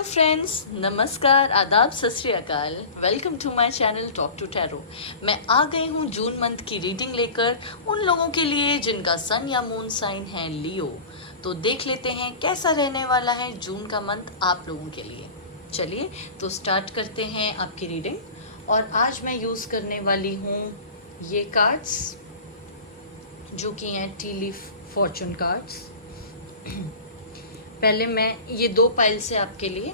Hello friends, नमस्कार, आदाब, सत श्री अकाल। Welcome to my channel talk to tarot. मैं आ गई हूँ जून मंथ की रीडिंग लेकर उन लोगों के लिए जिनका सन या मून साइन है लियो। तो देख लेते हैं कैसा रहने वाला है जून का मंथ आप लोगों के लिए। चलिए तो स्टार्ट करते हैं आपकी रीडिंग। और आज मैं यूज़ करने वाली हूँ ये कार्ड्स जो कि हैं टी लीफ फॉर्चून कार्ड्स। पहले मैं ये 2 पाइल से आपके लिए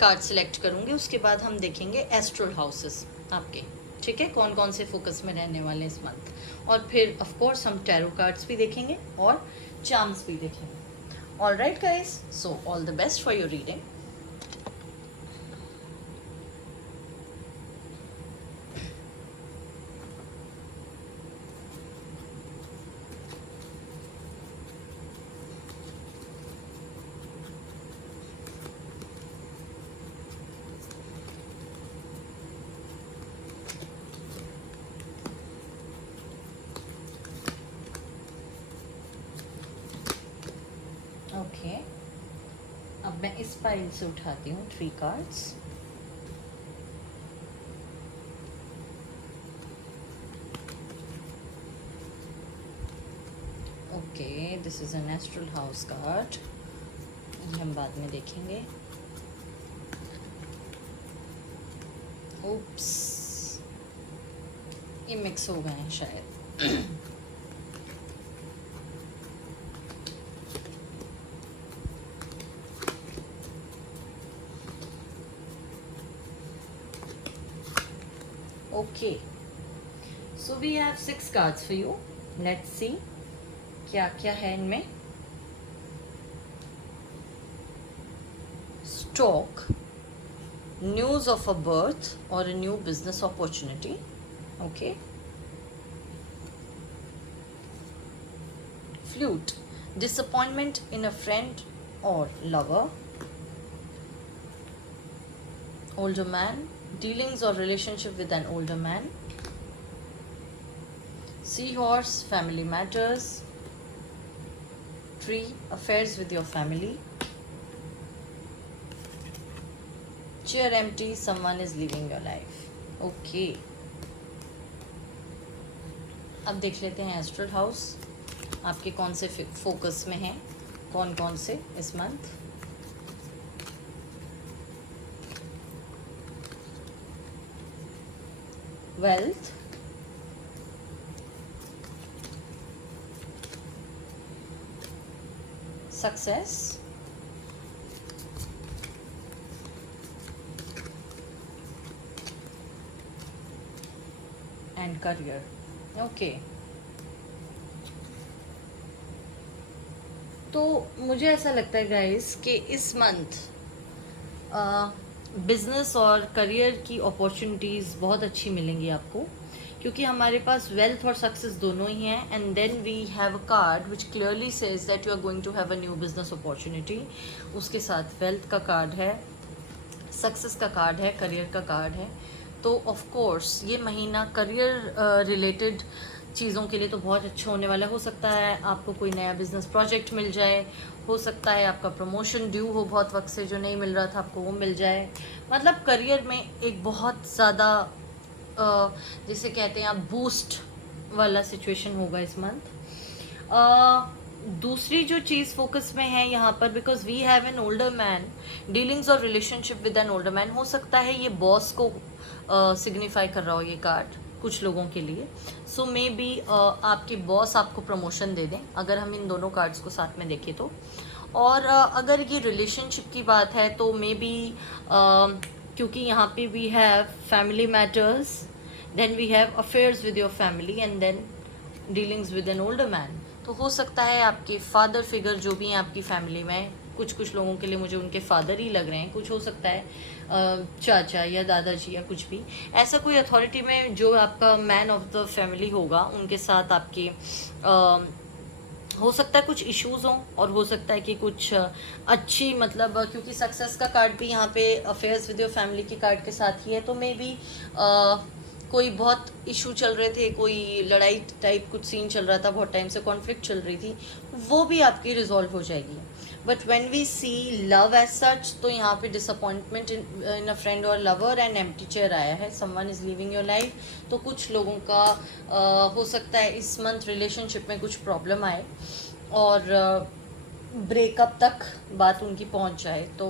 कार्ड सेलेक्ट करूंगी, उसके बाद हम देखेंगे एस्ट्रल हाउसेस आपके, ठीक है, कौन कौन से फोकस में रहने वाले इस मंथ। और फिर ऑफ कोर्स हम टैरो कार्ड्स भी देखेंगे और चार्म्स भी देखेंगे। All right guys, so all the best for your reading. Okay, अब मैं इस पाइल से उठाती हूँ 3 cards. Okay, this is an astral house card, ये हम बाद में देखेंगे। ओप्स, ये मिक्स हो गए हैं शायद। Okay, so we have 6 cards for you. Let's see क्या क्या है इनमें। Stock, news of a birth और a new business opportunity. Okay, flute, disappointment in a friend or lover. Older man, dealings or relationship with an older man. Seahorse, family matters. Tree, affairs with your family. Chair empty, someone is leaving your life. Okay, अब देख लेते हैं astral house आपके कौन से focus में हैं, कौन कौन से इस month. Wealth, success, and career. Okay, तो मुझे ऐसा लगता है गाइस कि इस मंथ बिजनेस और करियर की अपॉर्चुनिटीज़ बहुत अच्छी मिलेंगी आपको, क्योंकि हमारे पास वेल्थ और सक्सेस दोनों ही हैं। And then we have a card which clearly says that you are going to have a new business opportunity. उसके साथ वेल्थ का कार्ड है, सक्सेस का कार्ड है, करियर का कार्ड है। तो ऑफ कोर्स ये महीना करियर रिलेटेड चीज़ों के लिए तो बहुत अच्छा होने वाला। हो सकता है आपको कोई नया बिजनेस प्रोजेक्ट मिल जाए, हो सकता है आपका प्रमोशन ड्यू हो बहुत वक्त से, जो नहीं मिल रहा था आपको वो मिल जाए। मतलब करियर में एक बहुत ज़्यादा जिसे कहते हैं आप बूस्ट वाला सिचुएशन होगा इस मंथ। दूसरी जो चीज़ फोकस में है यहाँ पर, because we have an older man, dealings और relationship with an older man. हो सकता है ये बॉस को सिग्निफाई कर रहा हो ये कार्ड कुछ लोगों के लिए। सो मे बी आपके बॉस आपको प्रमोशन दे दें, अगर हम इन दोनों कार्ड्स को साथ में देखें तो। और अगर ये रिलेशनशिप की बात है तो मे बी क्योंकि यहाँ पे we have family matters, then we have affairs with your family and then dealings with an older man. तो हो सकता है आपके फादर फिगर जो भी हैं आपकी फैमिली में, कुछ लोगों के लिए मुझे उनके फादर ही लग रहे हैं, कुछ हो सकता है चाचा या दादाजी या कुछ भी ऐसा कोई अथॉरिटी में जो आपका मैन ऑफ द फैमिली होगा, उनके साथ आपके हो सकता है कुछ इश्यूज हों, और हो सकता है कि कुछ अच्छी, मतलब क्योंकि सक्सेस का कार्ड भी यहाँ पे अफेयर्स विद योर फैमिली के कार्ड के साथ ही है, तो मे बी कोई बहुत इशू चल रहे थे, कोई लड़ाई टाइप कुछ सीन चल रहा था, बहुत टाइम से कॉन्फ्लिक्ट चल रही थी, वो भी आपकी रिजॉल्व हो जाएगी। But when we see love as such, तो यहाँ पे डिसअपॉइंटमेंट इन अ फ्रेंड और लवर एंड एम्प्टी चेयर आया है। Someone is living your life, तो कुछ लोगों का हो सकता है इस मंथ रिलेशनशिप में कुछ प्रॉब्लम आए और ब्रेकअप तक बात उनकी पहुंच जाए। तो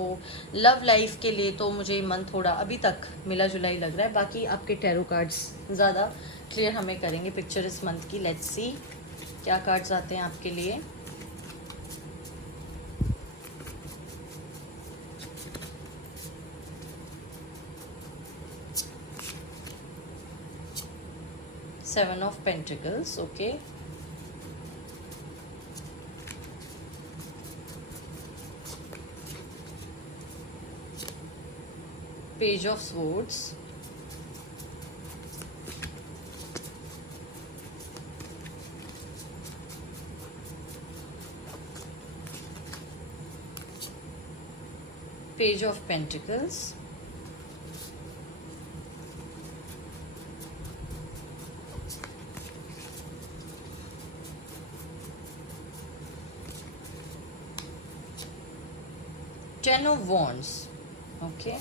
लव लाइफ के लिए तो मुझे मंथ थोड़ा अभी तक मिला जुला ही लग रहा है। बाकी आपके टैरो कार्ड्स ज़्यादा क्लियर हमें करेंगे पिक्चर इस मंथ की। लेट्स सी क्या कार्ड्स आते हैं आपके लिए। Seven of pentacles, okay. Page of swords, page of pentacles, ten of wands, okay.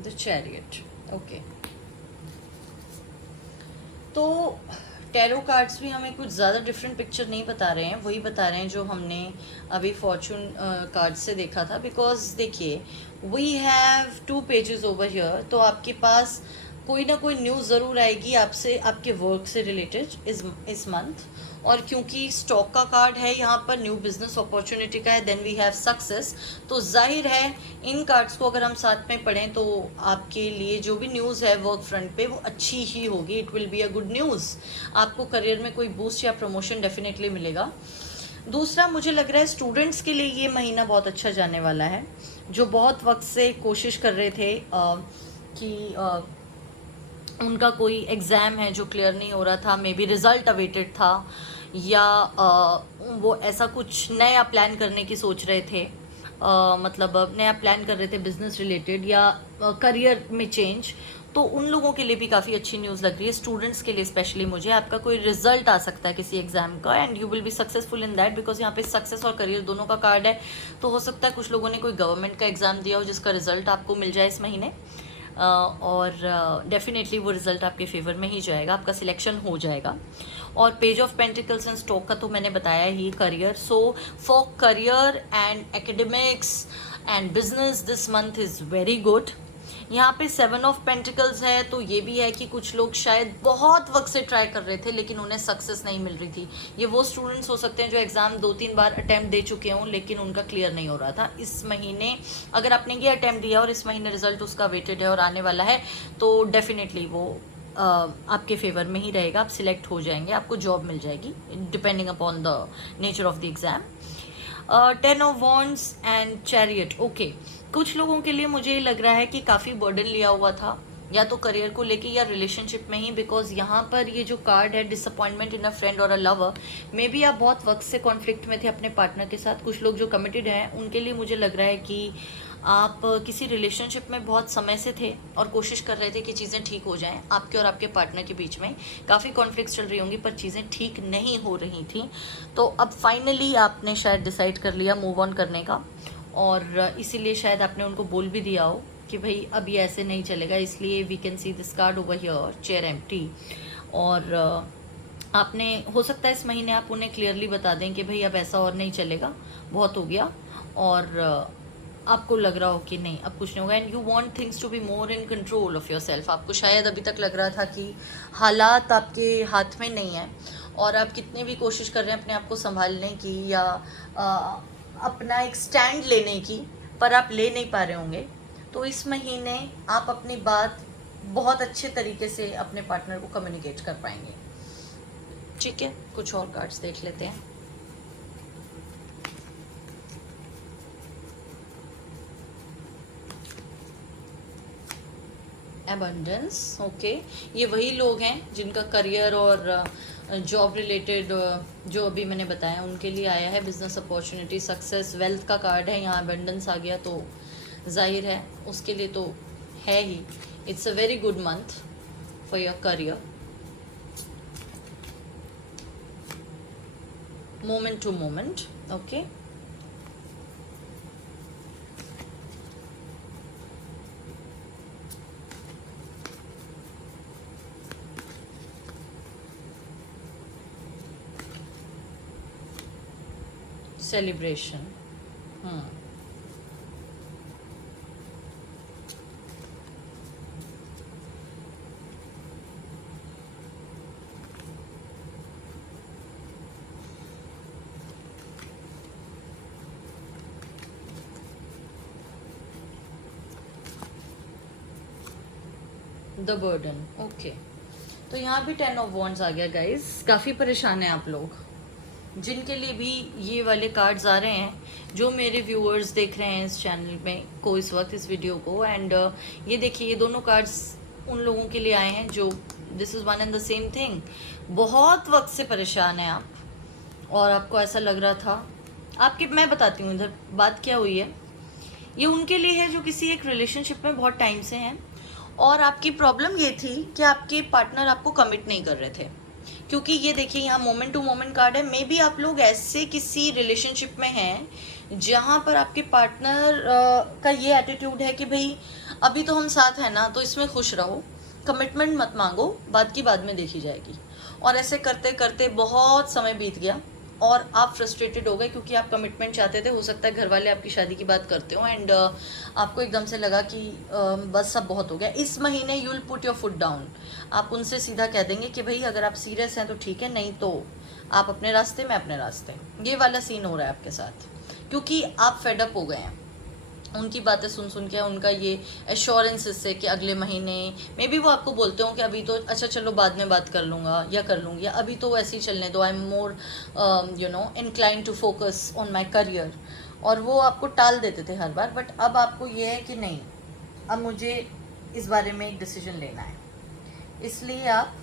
The chariot, okay. तो टैरो कार्ड्स भी हमें कुछ ज़्यादा डिफरेंट पिक्चर नहीं बता रहे हैं, वही बता रहे हैं जो हमने अभी फॉर्चून कार्ड से देखा था। बिकॉज देखिए, we have 2 pages over here, तो आपके पास कोई ना कोई न्यूज़ ज़रूर आएगी आपसे, आपके वर्क से रिलेटेड इस मंथ। और क्योंकि स्टॉक का कार्ड है यहाँ पर, न्यू बिजनेस अपॉर्चुनिटी का है, देन वी हैव सक्सेस, तो जाहिर है इन कार्ड्स को अगर हम साथ में पढ़ें तो आपके लिए जो भी न्यूज़ है वर्क फ्रंट पे वो अच्छी ही होगी। It will be a good news. आपको करियर में कोई बूस्ट या प्रमोशन डेफिनेटली मिलेगा। दूसरा, मुझे लग रहा है स्टूडेंट्स के लिए ये महीना बहुत अच्छा जाने वाला है, जो बहुत वक्त से कोशिश कर रहे थे कि उनका कोई एग्ज़ाम है जो क्लियर नहीं हो रहा था, मे बी रिज़ल्ट अवेटेड था, या वो ऐसा कुछ नया प्लान करने की सोच रहे थे, मतलब नया प्लान कर रहे थे बिजनेस रिलेटेड या करियर में चेंज। तो उन लोगों के लिए भी काफ़ी अच्छी न्यूज़ लग रही है। स्टूडेंट्स के लिए स्पेशली मुझे आपका कोई रिजल्ट आ सकता है किसी एग्जाम का, and you will be successful in that, because यहाँ पे सक्सेस और करियर दोनों का कार्ड है। तो हो सकता है कुछ लोगों ने कोई गवर्नमेंट का एग्ज़ाम दिया हो जिसका रिजल्ट आपको मिल जाए इस महीने, और डेफिनेटली वो रिज़ल्ट आपके फेवर में ही जाएगा, आपका सिलेक्शन हो जाएगा। और page of pentacles and stock का तो मैंने बताया ही, career. So for career and academics and business this month is very good. यहाँ पे 7 ऑफ पेंटिकल्स है, तो ये भी है कि कुछ लोग शायद बहुत वक्त से ट्राई कर रहे थे लेकिन उन्हें सक्सेस नहीं मिल रही थी। ये वो स्टूडेंट्स हो सकते हैं जो एग्ज़ाम 2-3 बार अटैम्प्ट दे चुके हों लेकिन उनका क्लियर नहीं हो रहा था। इस महीने अगर आपने ये अटैम्प्ट दिया और इस महीने रिजल्ट उसका वेटेड है और आने वाला है, तो डेफिनेटली वो आपके फेवर में ही रहेगा, आप सिलेक्ट हो जाएंगे, आपको जॉब मिल जाएगी depending upon the nature of the exam. 10 of wands and chariot, okay. कुछ लोगों के लिए मुझे लग रहा है कि काफ़ी बर्डन लिया हुआ था, या तो करियर को लेके या रिलेशनशिप में ही, बिकॉज यहाँ पर ये जो कार्ड है डिसअपॉइंटमेंट इन अ फ्रेंड और अ लवर, मे बी आप बहुत वक्त से कॉन्फ्लिक्ट में थे अपने पार्टनर के साथ। कुछ लोग जो कमिटेड हैं उनके लिए मुझे लग रहा है कि आप किसी रिलेशनशिप में बहुत समय से थे और कोशिश कर रहे थे कि चीज़ें ठीक हो जाएं आपके और आपके पार्टनर के बीच में। काफ़ी कॉन्फ्लिक्ट्स चल रही होंगी पर चीज़ें ठीक नहीं हो रही थी, तो अब फाइनली आपने शायद डिसाइड कर लिया मूव ऑन करने का, और इसीलिए शायद आपने उनको बोल भी दिया हो कि भाई अब ये ऐसे नहीं चलेगा। इसलिए we can see this card over here, chair empty. और आपने, हो सकता है इस महीने आप उन्हें क्लियरली बता दें कि भाई अब ऐसा और नहीं चलेगा, बहुत हो गया, और आपको लग रहा हो कि नहीं अब कुछ नहीं होगा, and you want things to be more in control of yourself. आपको शायद अभी तक लग रहा था कि हालात आपके हाथ में नहीं है और आप कितने भी कोशिश कर रहे हैं अपने आप को संभालने की या अपना एक स्टैंड लेने की, पर आप ले नहीं पा रहे होंगे। तो इस महीने आप अपनी बात बहुत अच्छे तरीके से अपने पार्टनर को कम्युनिकेट कर पाएंगे। ठीक है, कुछ और कार्ड्स देख लेते हैं। Abundance, okay. ये वही लोग हैं जिनका करियर और जॉब रिलेटेड जो अभी मैंने बताया उनके लिए आया है। बिजनेस अपॉर्चुनिटी, सक्सेस, वेल्थ का कार्ड है यहाँ, अबंडेंस आ गया तो जाहिर है उसके लिए तो है ही। It's a very good month for your career. Moment to moment, okay. Celebration, the burden, okay. तो यहाँ भी 10 ऑफ वॉन्ड्स आ गया गाइस। काफ़ी परेशान हैं आप लोग, जिनके लिए भी ये वाले कार्ड्स आ रहे हैं, जो मेरे व्यूअर्स देख रहे हैं इस चैनल में को इस वक्त इस वीडियो को। एंड ये देखिए, ये दोनों कार्ड्स उन लोगों के लिए आए हैं जो this is one and the same thing. बहुत वक्त से परेशान हैं आप और आपको ऐसा लग रहा था आपकी, मैं बताती हूँ इधर बात क्या हुई है। ये उनके लिए है जो किसी एक रिलेशनशिप में बहुत टाइम से हैं और आपकी प्रॉब्लम ये थी कि आपके पार्टनर आपको कमिट नहीं कर रहे थे। क्योंकि ये देखिए यहाँ मोमेंट टू मोमेंट कार्ड है। मे बी आप लोग ऐसे किसी रिलेशनशिप में हैं जहाँ पर आपके पार्टनर का ये एटीट्यूड है कि भाई अभी तो हम साथ हैं ना, तो इसमें खुश रहो, कमिटमेंट मत मांगो, बात की बाद में देखी जाएगी। और ऐसे करते करते बहुत समय बीत गया और आप फ्रस्ट्रेटेड हो गए क्योंकि आप कमिटमेंट चाहते थे। हो सकता है घर वाले आपकी शादी की बात करते हो एंड आपको एकदम से लगा कि बस सब बहुत हो गया। इस महीने you will put your foot down. आप उनसे सीधा कह देंगे कि भाई अगर आप सीरियस हैं तो ठीक है, नहीं तो आप अपने रास्ते, मैं अपने रास्ते। ये वाला सीन हो रहा है आपके साथ क्योंकि आप फेडअप हो गए हैं उनकी बातें सुन सुन के, उनका ये एश्योरेंस से कि अगले महीने मे बी वो आपको बोलते हो कि अभी तो अच्छा चलो बाद में बात कर लूँगा या कर लूँगी, या अभी तो ऐसे ही चलने दो, I am more you know incline to focus on my career. और वो आपको टाल देते थे हर बार, बट अब आपको ये है कि नहीं, अब मुझे इस बारे में एक डिसीजन लेना है। इसलिए आप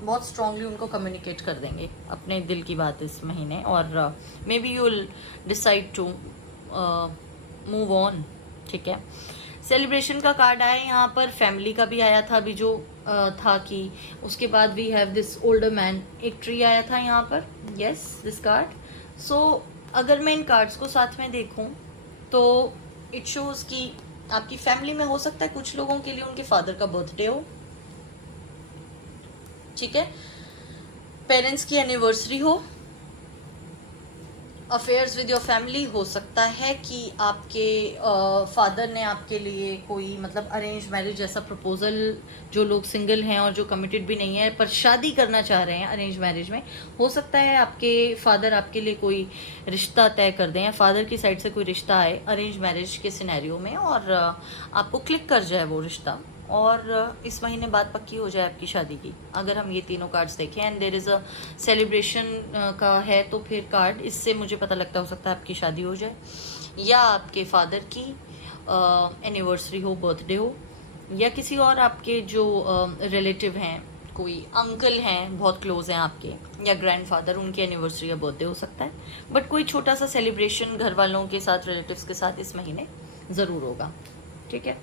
बहुत स्ट्रांगली उनको कम्युनिकेट कर देंगे अपने दिल की बात इस महीने और may be you will decide to move on, ठीक है। सेलिब्रेशन का कार्ड आया यहाँ पर, फैमिली का भी आया था अभी जो था कि उसके बाद we have this older man, एक ट्री आया था यहाँ पर, यस दिस कार्ड। सो अगर मैं इन कार्ड्स को साथ में देखूँ तो इट शोज़ कि आपकी फैमिली में हो सकता है कुछ लोगों के लिए उनके फादर का बर्थडे हो, ठीक है, पेरेंट्स की एनिवर्सरी हो, अफेयर्स विद योर फैमिली, हो सकता है कि आपके फादर ने आपके लिए कोई मतलब अरेंज मैरिज जैसा प्रपोजल, जो लोग सिंगल हैं और जो कमिटेड भी नहीं है पर शादी करना चाह रहे हैं अरेंज मैरिज में, हो सकता है आपके फादर आपके लिए कोई रिश्ता तय कर दें या फादर की साइड से कोई रिश्ता आए अरेंज मैरिज के सिनेरियो में और आपको क्लिक कर जाए वो रिश्ता और इस महीने बात पक्की हो जाए आपकी शादी की। अगर हम ये तीनों कार्ड्स देखें and there is a celebration का है तो फिर कार्ड इससे मुझे पता लगता हो सकता है आपकी शादी हो जाए या आपके फादर की एनिवर्सरी हो, बर्थडे हो, या किसी और आपके जो रिलेटिव हैं, कोई अंकल हैं बहुत क्लोज हैं आपके या ग्रैंडफादर, उनकी एनिवर्सरी या बर्थडे हो सकता है। बट कोई छोटा सा सेलिब्रेशन घर वालों के साथ, रिलेटिव्स के साथ इस महीने ज़रूर होगा, ठीक है।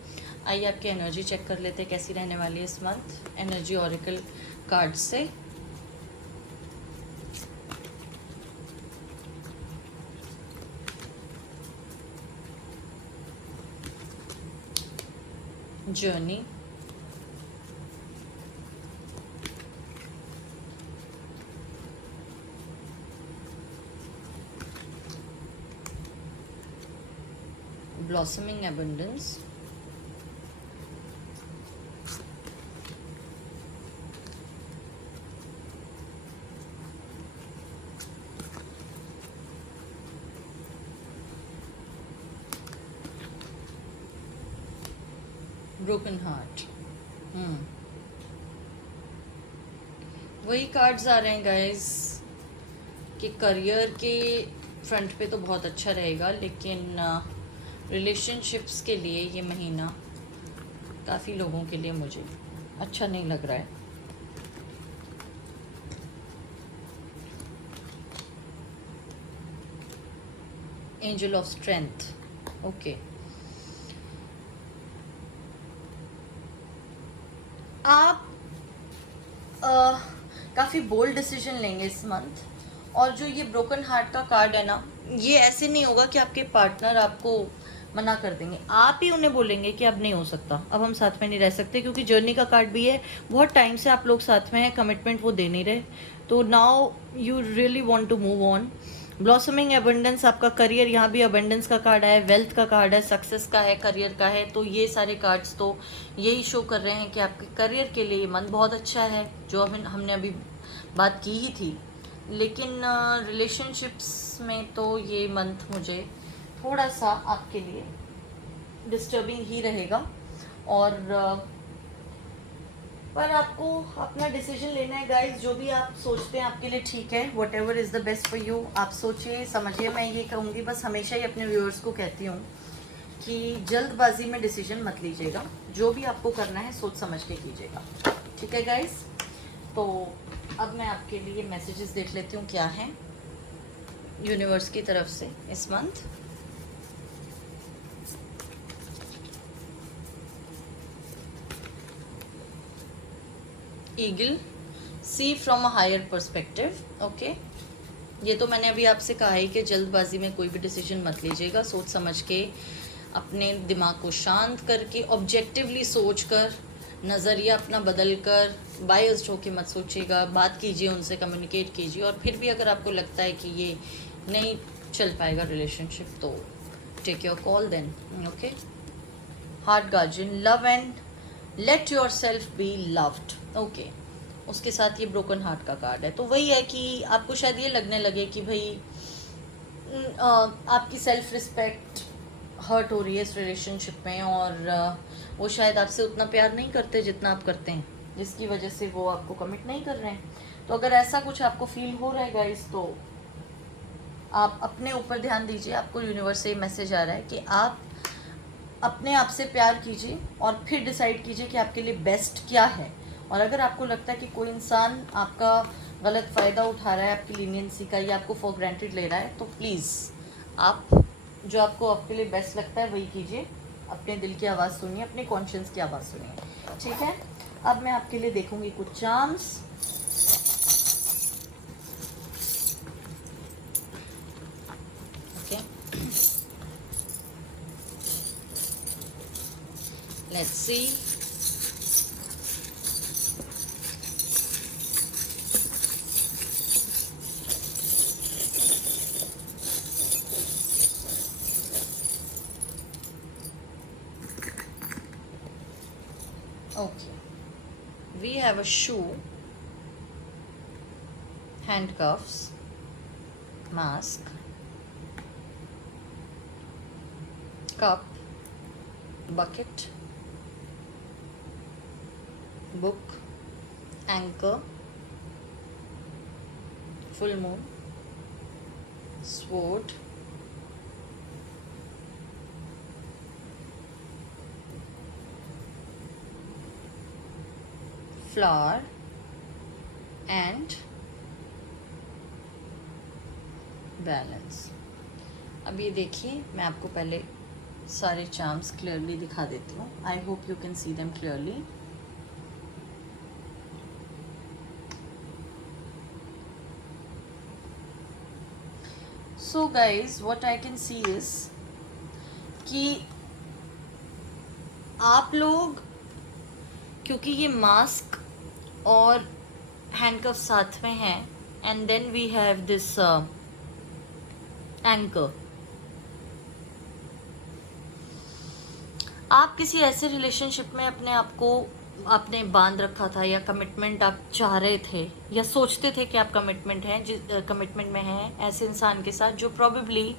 आइए आपकी एनर्जी चेक कर लेते हैं कैसी रहने वाली है इस मंथ एनर्जी ऑरेकल कार्ड से। Journey, blossoming abundance, broken heart. वही कार्ड्स आ रहे हैं गाइस कि करियर के फ्रंट पे तो बहुत अच्छा रहेगा, लेकिन रिलेशनशिप्स के लिए ये महीना काफ़ी लोगों के लिए मुझे अच्छा नहीं लग रहा है। Angel of strength. ओके, आप काफ़ी बोल्ड डिसीजन लेंगे इस मंथ। और जो ये ब्रोकन हार्ट का कार्ड है ना, ये ऐसे नहीं होगा कि आपके पार्टनर आपको मना कर देंगे, आप ही उन्हें बोलेंगे कि अब नहीं हो सकता, अब हम साथ में नहीं रह सकते, क्योंकि जर्नी का कार्ड भी है, बहुत टाइम से आप लोग साथ में हैं, कमिटमेंट वो दे नहीं रहे, तो now you really want to move on. Blossoming abundance, आपका करियर, यहाँ भी अबंडेंस का कार्ड है, वेल्थ का कार्ड है, सक्सेस का है, करियर का है, तो ये सारे कार्ड्स तो यही शो कर रहे हैं कि आपके करियर के लिए मंथ बहुत अच्छा है, जो हमने अभी बात की ही थी। लेकिन रिलेशनशिप्स में तो ये मंथ मुझे थोड़ा सा आपके लिए डिस्टर्बिंग ही रहेगा। और पर आपको अपना डिसीजन लेना है गाइस, जो भी आप सोचते हैं आपके लिए ठीक है, what ever is the best for you, आप सोचिए समझिए। मैं ये कहूँगी, बस हमेशा ही अपने व्यूअर्स को कहती हूँ कि जल्दबाजी में डिसीजन मत लीजिएगा, जो भी आपको करना है सोच समझ के कीजिएगा, ठीक है गाइस। तो अब मैं आपके लिए मैसेजेस देख लेती हूँ क्या हैं यूनिवर्स की तरफ से इस month. Eagle, see from a higher perspective. Okay, ये तो मैंने अभी आपसे कहा ही कि जल्दबाजी में कोई भी डिसीजन मत लीजिएगा, सोच समझ के, अपने दिमाग को शांत करके, ऑब्जेक्टिवली सोच कर, नज़रिया अपना बदल कर, बायस्ड होके मत सोचिएगा, बात कीजिए उनसे, कम्युनिकेट कीजिए। और फिर भी अगर आपको लगता है कि ये नहीं चल पाएगा रिलेशनशिप, तो take your call then. Okay, heart guardian, love and let yourself be loved. Okay, उसके साथ ये ब्रोकन हार्ट का कार्ड है, तो वही है कि आपको शायद ये लगने लगे कि भाई आपकी सेल्फ रिस्पेक्ट हर्ट हो रही है इस रिलेशनशिप में, और वो शायद आपसे उतना प्यार नहीं करते जितना आप करते हैं, जिसकी वजह से वो आपको कमिट नहीं कर रहे हैं। तो अगर ऐसा कुछ आपको फील हो रहा है गाइस, तो आप अपने ऊपर ध्यान दीजिए। आपको यूनिवर्स से मैसेज आ रहा है कि आप अपने आप से प्यार कीजिए और फिर डिसाइड कीजिए कि आपके लिए बेस्ट क्या है। और अगर आपको लगता है कि कोई इंसान आपका गलत फ़ायदा उठा रहा है, आपकी लीनियंसी का, या आपको फॉर ग्रांटेड ले रहा है, तो प्लीज़ आप जो आपको आपके लिए बेस्ट लगता है वही कीजिए। अपने दिल की आवाज़ सुनिए, अपने कॉन्शियंस की आवाज़ सुनिए, ठीक है। अब मैं आपके लिए देखूंगी कुछ charms. Okay, let's see. Okay, we have a shoe, handcuffs, mask, cup, bucket, book, anchor, full moon, sword, flower and balance. अब ये देखिए, मैं आपको पहले सारे चार्म्स क्लियरली दिखा देती हूँ। I hope you can see them clearly. So guys, what I can see is कि आप लोग, क्योंकि ये मास्क और हैंडकफ साथ में हैं, and then we have this anchor, आप किसी ऐसे रिलेशनशिप में अपने आप को आपने बांध रखा था, या कमिटमेंट आप चाह रहे थे, या सोचते थे कि आप कमिटमेंट में हैं ऐसे इंसान के साथ जो प्रॉबेबली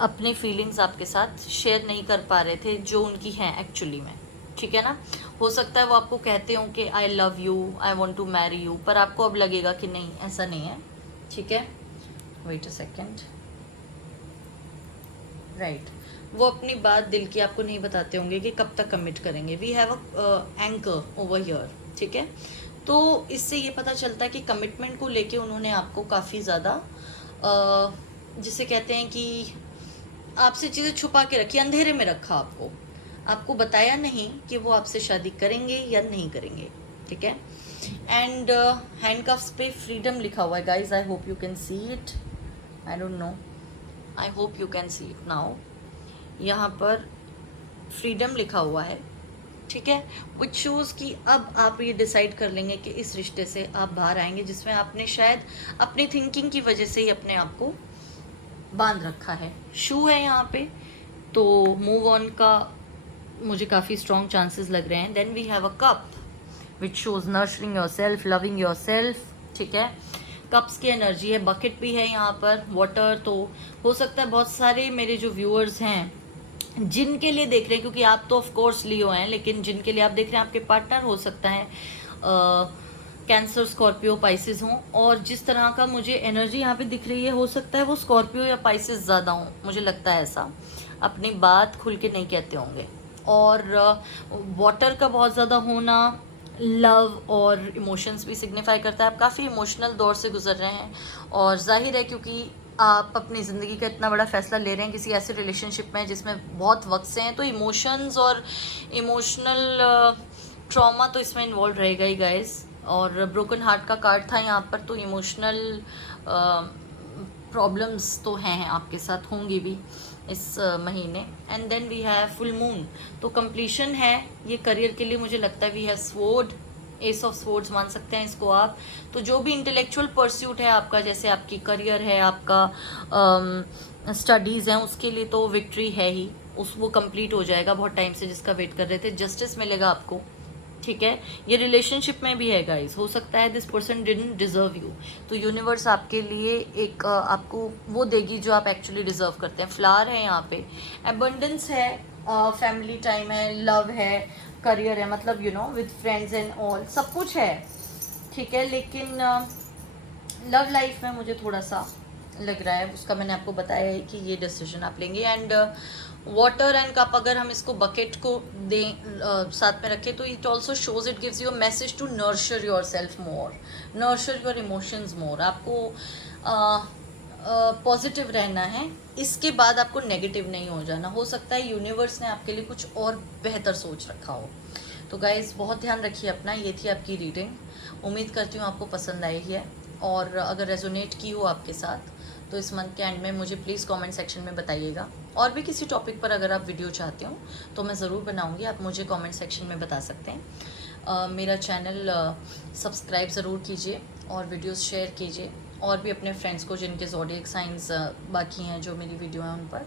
अपने फीलिंग्स आपके साथ शेयर नहीं कर पा रहे थे जो उनकी हैं एक्चुअली में, ठीक है ना। हो सकता है वो आपको कहते हो कि I love you, I want to marry you, पर आपको अब लगेगा कि नहीं, ऐसा नहीं है, ठीक है। वेट अ सेकेंड, राइट, वो अपनी बात दिल की आपको नहीं बताते होंगे कि कब तक कमिट करेंगे। We have a anchor over here, ठीक है। तो इससे ये पता चलता है कि कमिटमेंट को लेके उन्होंने आपको काफ़ी ज़्यादा जिसे कहते हैं कि आपसे चीज़ें छुपा के रखी, अंधेरे में रखा आपको बताया नहीं कि वो आपसे शादी करेंगे या नहीं करेंगे, ठीक है। एंड हैंडकफ्स पे फ्रीडम लिखा हुआ है guys, I hope you can see it, I don't know, I hope you can see it now. यहाँ पर फ्रीडम लिखा हुआ है, ठीक है, विच शोज़ कि अब आप ये डिसाइड कर लेंगे कि इस रिश्ते से आप बाहर आएंगे, जिसमें आपने शायद अपनी थिंकिंग की वजह से ही अपने आप को बांध रखा है। शू है यहाँ पे, तो मूव ऑन का मुझे काफ़ी स्ट्रॉन्ग चांसेस लग रहे हैं। Then we have a cup which shows nurturing yourself, loving yourself, ठीक है। कप्स की एनर्जी है, बकेट भी है यहाँ पर, वाटर। तो हो सकता है बहुत सारे मेरे जो व्यूअर्स हैं जिनके लिए देख रहे हैं, क्योंकि आप तो ऑफ कोर्स लियो हैं, लेकिन जिनके लिए आप देख रहे हैं आपके पार्टनर हो सकता है कैंसर, स्कॉर्पियो, पाइसेस हों। और जिस तरह का मुझे एनर्जी यहाँ पे दिख रही है, हो सकता है वो स्कॉर्पियो या पाइसेस ज़्यादा हों, मुझे लगता है ऐसा, अपनी बात खुल के नहीं कहते होंगे। और वाटर का बहुत ज़्यादा होना लव और इमोशंस भी सिग्निफाई करता है। आप काफ़ी इमोशनल दौर से गुजर रहे हैं, और जाहिर है क्योंकि आप अपनी ज़िंदगी का इतना बड़ा फैसला ले रहे हैं किसी ऐसे रिलेशनशिप में जिसमें बहुत वक्त से हैं, तो इमोशंस और इमोशनल ट्रॉमा तो इसमें इन्वॉल्व रहेगा ही गाइस। और ब्रोकन हार्ट का कार्ड था यहाँ पर, तो इमोशनल प्रॉब्लम्स तो हैं आपके साथ, होंगी भी इस महीने। And then we have full moon, तो कंप्लीशन है ये करियर के लिए, मुझे लगता है। We have sword, ace of swords मान सकते हैं इसको आप। तो जो भी इंटेलेक्चुअल परस्यूट है आपका, जैसे आपकी करियर है, आपका स्टडीज़ हैं, उसके लिए तो विक्ट्री है ही, वो कंप्लीट हो जाएगा। बहुत टाइम से जिसका वेट कर रहे थे, जस्टिस मिलेगा आपको, ठीक है। ये रिलेशनशिप में भी है गाइस, हो सकता है this person didn't deserve you, तो यूनिवर्स आपके लिए एक आपको वो देगी जो आप एक्चुअली डिजर्व करते हैं। फ्लावर है यहाँ पे, एबंडेंस है, फैमिली टाइम है, लव है, करियर है, मतलब you know with friends and all, सब कुछ है, ठीक है। लेकिन लव लाइफ में मुझे थोड़ा सा लग रहा है, उसका मैंने आपको बताया है कि ये डिसीजन आप लेंगे। एंड वाटर एंड कप, अगर हम इसको बकेट को दें साथ में रखें, तो it also shows, it gives you a message to nurture your self more, nurture your emotions more. आपको पॉजिटिव रहना है, इसके बाद आपको नेगेटिव नहीं हो जाना। हो सकता है यूनिवर्स ने आपके लिए कुछ और बेहतर सोच रखा हो। तो गाइज़ बहुत ध्यान रखिए अपना। ये थी आपकी रीडिंग, उम्मीद करती हूँ आपको पसंद आई है, और अगर रेजोनेट की हो आपके साथ तो इस मंथ के एंड में मुझे प्लीज़ कमेंट सेक्शन में बताइएगा। और भी किसी टॉपिक पर अगर आप वीडियो चाहते हो तो मैं ज़रूर बनाऊंगी, आप मुझे कमेंट सेक्शन में बता सकते हैं। मेरा चैनल सब्सक्राइब ज़रूर कीजिए और वीडियोस शेयर कीजिए, और भी अपने फ्रेंड्स को जिनके ज़ोडिएक साइंस बाकी हैं जो मेरी वीडियो हैं उन पर।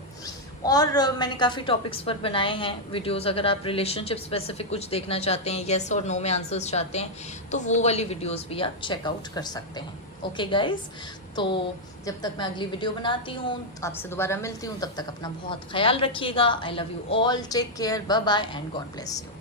और मैंने काफ़ी टॉपिक्स पर बनाए हैं वीडियोस, अगर आप रिलेशनशिप स्पेसिफिक कुछ देखना चाहते हैं, येस और नो में आंसर्स चाहते हैं, तो वो वाली वीडियोस भी आप चेकआउट कर सकते हैं। ओके गाइज़, तो जब तक मैं अगली वीडियो बनाती हूँ, आपसे दोबारा मिलती हूँ, तब तक अपना बहुत ख्याल रखिएगा। I love you all, take care, bye bye and God bless you.